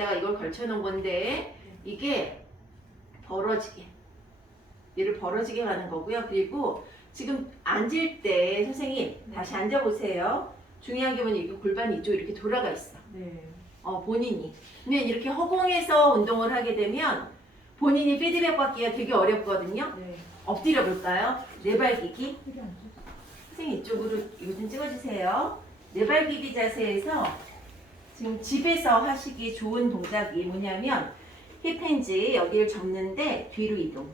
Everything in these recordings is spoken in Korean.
내가 이걸 걸쳐놓은 건데 이게 벌어지게 얘를 벌어지게 가는 거고요. 그리고 지금 앉을 때 선생님 다시 앉아보세요. 중요한 게 뭐냐 이게 골반이 이쪽 이렇게 돌아가 있어. 네. 어, 본인이. 근데 이렇게 허공에서 운동을 하게 되면 본인이 피드백 받기가 되게 어렵거든요. 네. 엎드려 볼까요? 네발기기. 선생님 이쪽으로 이거 좀 찍어주세요. 네발기기 자세에서 지금 집에서 하시기 좋은 동작이 뭐냐면 힙핸즈 여기를 접는데 뒤로 이동.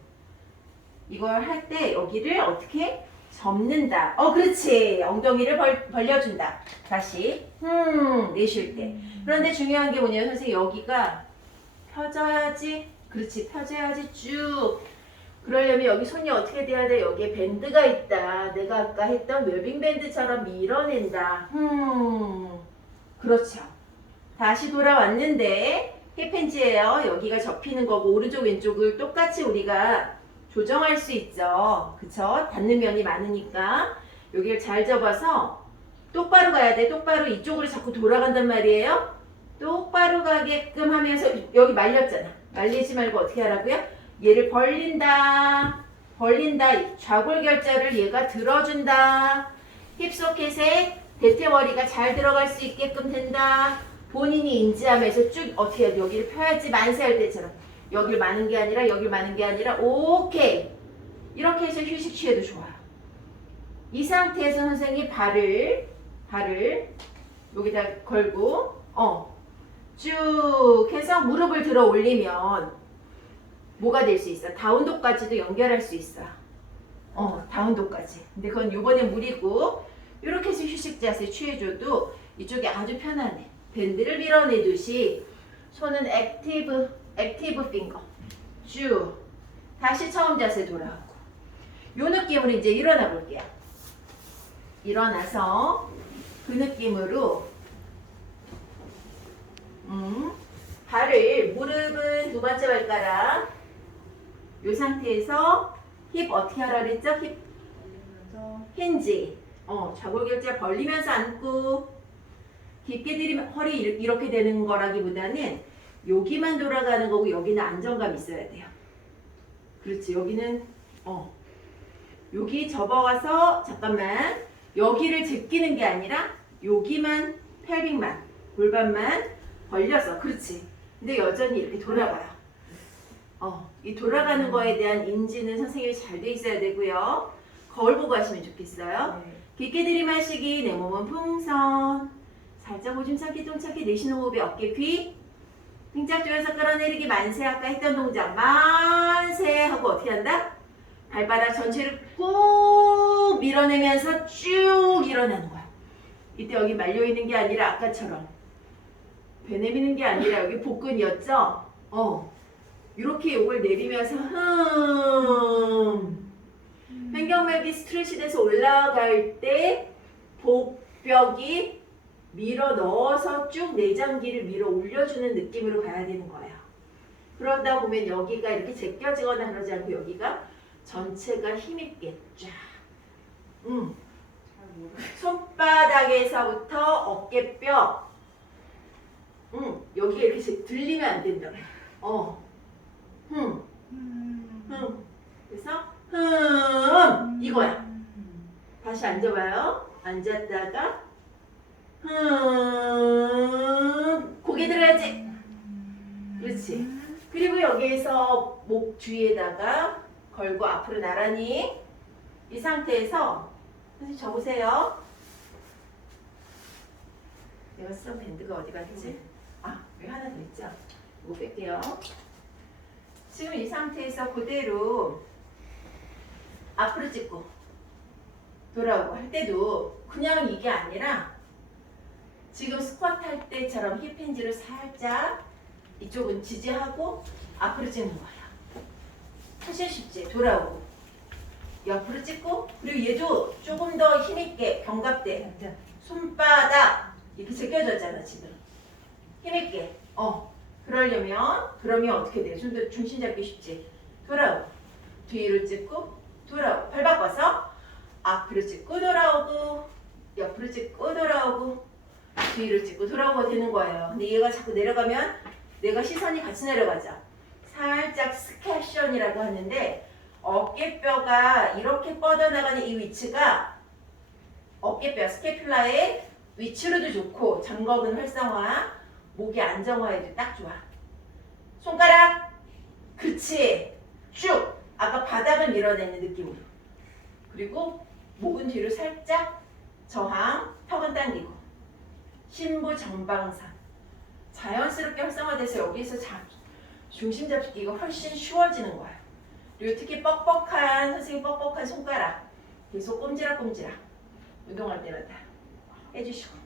이걸 할 때 여기를 어떻게 접는다. 어, 그렇지. 엉덩이를 벌, 벌려준다. 다시. 음, 내쉴 때. 그런데 중요한 게 뭐냐면 선생님 여기가 펴져야지. 그렇지. 펴져야지 쭉. 그러려면 여기 손이 어떻게 돼야 돼? 여기에 밴드가 있다. 내가 아까 했던 웨빙 밴드처럼 밀어낸다. 음. 그렇죠. 다시 돌아왔는데 힙핸즈예요. 여기가 접히는 거고 오른쪽 왼쪽을 똑같이 우리가 조정할 수 있죠. 그쵸? 닿는 면이 많으니까 여기를 잘 접어서 똑바로 가야 돼. 똑바로 이쪽으로 자꾸 돌아간단 말이에요. 똑바로 가게끔 하면서 여기 말렸잖아. 말리지 말고 어떻게 하라고요? 얘를 벌린다. 벌린다. 좌골결절을 얘가 들어준다. 힙소켓에 대퇴머리가 잘 들어갈 수 있게끔 된다. 본인이 인지하면서 쭉 어떻게 해야 돼? 여기를 펴야지 만세 할 때처럼. 여기를 마는 게 아니라 여기를 마는 게 아니라 오케이. 이렇게 해서 휴식 취해도 좋아요. 이 상태에서 선생님이 발을 발을 여기다 걸고 어. 쭉 해서 무릎을 들어 올리면 뭐가 될 수 있어? 다운도까지도 연결할 수 있어. 어, 다운도까지. 근데 그건 요번에 무리고 이렇게 해서 휴식 자세 취해줘도 이쪽이 아주 편안해. 밴드를 밀어내듯이 손은 액티브, 액티브 핑거. 쭉. 다시 처음 자세 돌아오고. 요 느낌으로 이제 일어나 볼게요. 일어나서 그 느낌으로 음, 발을 무릎은 두 번째 발가락 이 상태에서 힙 어떻게 하라 그랬죠? 힙 힌지 어, 좌골결절 벌리면서 앉고 깊게 들이면 허리 이렇- 이렇게 되는 거라기보다는 여기만 돌아가는 거고 여기는 안정감 있어야 돼요. 그렇지 여기는 어 여기 접어와서 잠깐만 여기를 제끼는 게 아니라 여기만 펠빅만 골반만 벌려서 그렇지. 근데 여전히 이렇게 돌아가요. 어, 이 돌아가는 거에 대한 인지는 선생님이 잘 돼 있어야 되고요. 거울 보고 하시면 좋겠어요. 네. 깊게 들이마시기, 내 몸은 풍선. 살짝 오줌 참기, 똥 참기, 내쉬는 호흡에 어깨 귀. 등짝 조여서 끌어내리기, 만세. 아까 했던 동작. 만세. 하고 어떻게 한다? 발바닥 전체를 꾹 밀어내면서 쭉 일어나는 거야. 이때 여기 말려있는 게 아니라 아까처럼. 배 내미는 게 아니라 여기 복근이었죠? 어. 이렇게 요걸 내리면서 흠. 횡격막이 스트레치 돼서 올라갈 때 복벽이 밀어 넣어서 쭉 내장기를 밀어 올려주는 느낌으로 가야 되는 거예요. 그러다 보면 여기가 이렇게 제껴지거나 그러지 않고 여기가 전체가 힘있게 쫙. 음. 손바닥에서부터 어깨뼈. 음, 여기 이렇게 제- 들리면 안 된다. 어. 흠, 음. 흠. 그래서 흠 이거야. 다시 앉아봐요. 앉았다가 흠 고개 들어야지. 그렇지. 그리고 여기에서 목 주위에다가 걸고 앞으로 나란히 이 상태에서 선생님 접으세요. 내가 쓰던 밴드가 어디 갔지? 아, 여기 하나 더 있죠? 이거 뺄게요. 지금 이 상태에서 그대로 앞으로 찍고 돌아오고 할 때도 그냥 이게 아니라 지금 스쿼트 할 때처럼 힙핸즈를 살짝 이쪽은 지지하고 앞으로 찍는 거예요. 사실 쉽지? 돌아오고 옆으로 찍고 그리고 얘도 조금 더 힘있게 견갑대 앉아. 손바닥 이렇게 제껴졌잖아 지금 힘있게 어 그러려면 그러면 어떻게 돼요? 좀더 중심 잡기 쉽지 돌아오고 뒤로 찍고 돌아오고 발 바꿔서 앞으로 찍고 돌아오고 옆으로 찍고 돌아오고 뒤로 찍고 돌아오고 되는 거예요 근데 얘가 자꾸 내려가면 내가 시선이 같이 내려가죠. 살짝 스캐션이라고 하는데 어깨뼈가 이렇게 뻗어나가는 이 위치가 어깨뼈 스캐퓰라의 위치로도 좋고 장거근 활성화, 목의 안정화에도 딱 좋아. 손가락, 그치, 쭉. 아까 바닥을 밀어내는 느낌으로. 그리고 목은 뒤로 살짝 저항, 턱은 당기고. 신부 정방산. 자연스럽게 활성화돼서 여기서 잡, 중심 잡기가 훨씬 쉬워지는 거야. 그리고 특히 뻑뻑한, 선생님 뻑뻑한 손가락. 계속 꼼지락꼼지락. 운동할 때는 다 해주시고.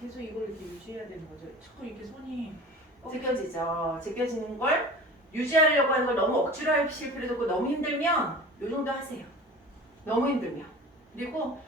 계속 이걸 이렇게 유지해야 되는 거죠. 자꾸 이렇게 손이 제껴지죠. 제껴지는 걸 유지하려고 하는 걸 너무 억지로 하실 필요도 없고 너무 힘들면 요 정도 하세요. 너무 힘들면. 그리고